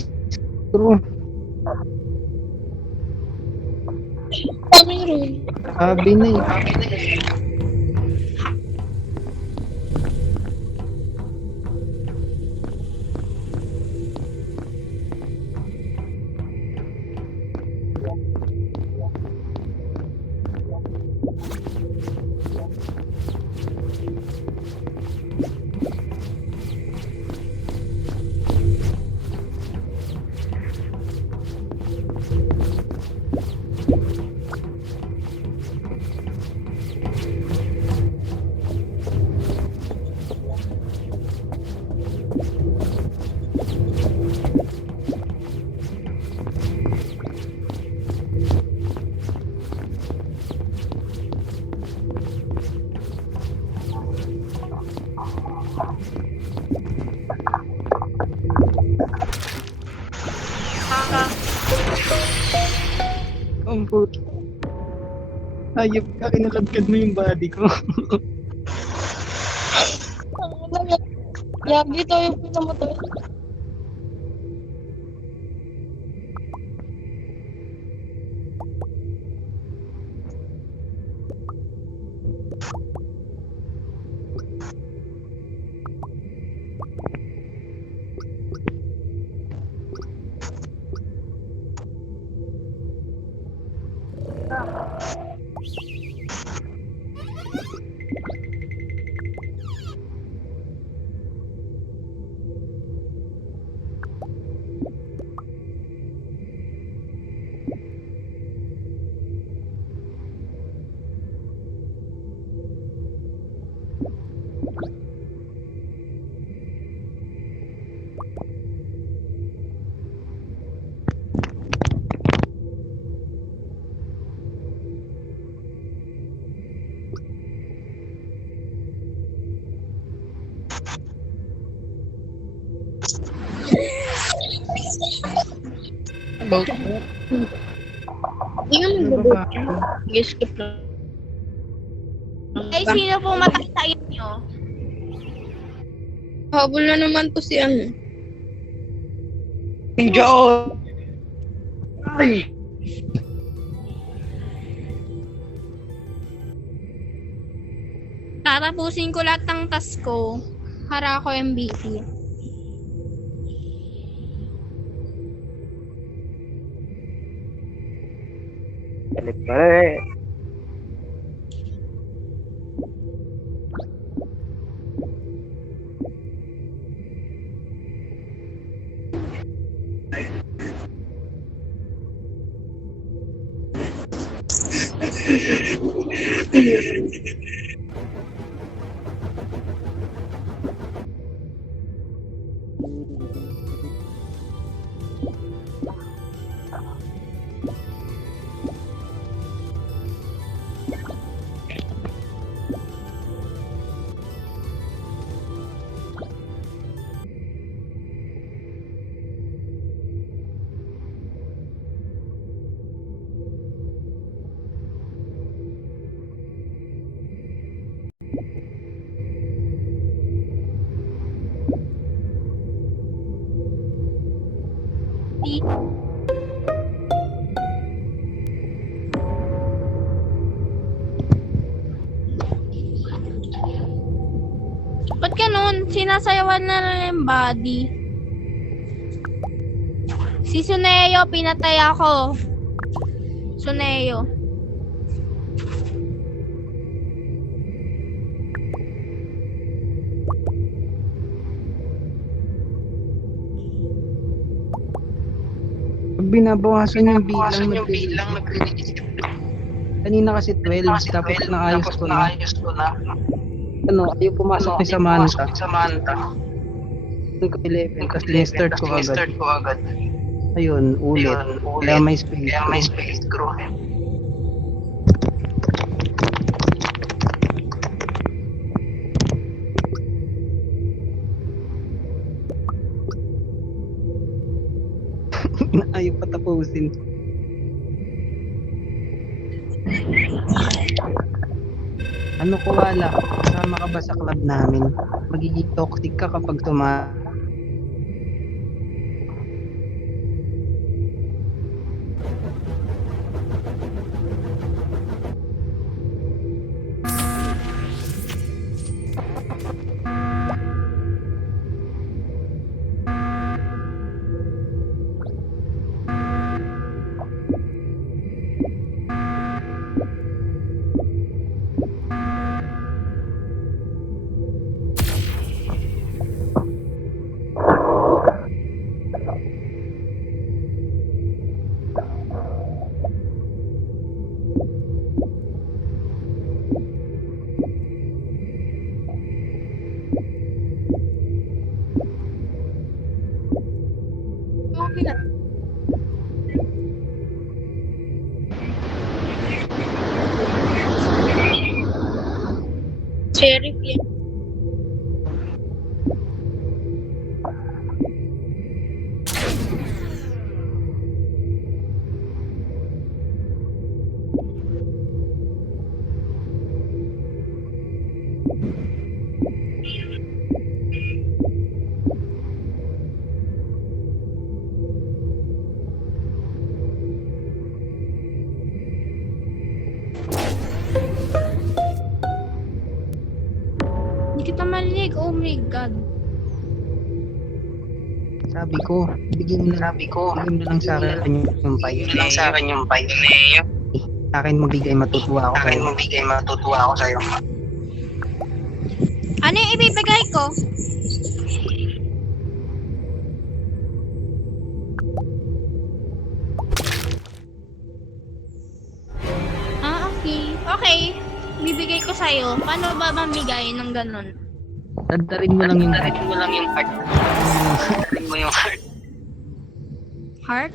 Screw. Kaming rule. Sabi na eh. Ang puto. Ayop ka, kinalagkad mo yung body ko. Yagi to yung pinamatay. About what? Hindi nga mag-vote yun. Sige, skip lang. Ay, sino po matay sa inyo? Habol na naman to si ano. Diyan! Ay! Tatapusin ko lahat ng task ko. Para ako MVP. Balik balik. Ba't ganun? Sinasayawan na lang yung body. Si Suneo, pinatay ako. Suneo. Binabawasan yung bilang kanina kasi 12 tapos naayos ko na. Ano, ayaw pumasok ni Samantha. Ko 11 tapos na-start ko agad. Ayun, ulit. Kaya may space. Ayaw patapusin. Ano ko wala? Kasama ka ba sa club namin? Magiging toxic ka kapag okay na. Sheriff yan. Hindi kita marinig. Oh my God. Sabi ko, bigyan mo na lang sa akin yung pay. Sa akin mabigay, matutuwa ako sa'yo. Ano yung ibibigay ko? Okay. Okay. Bibigay ko sa'yo. Paano ba mamigay ng ganun? Dagdarin mo lang yung Heart?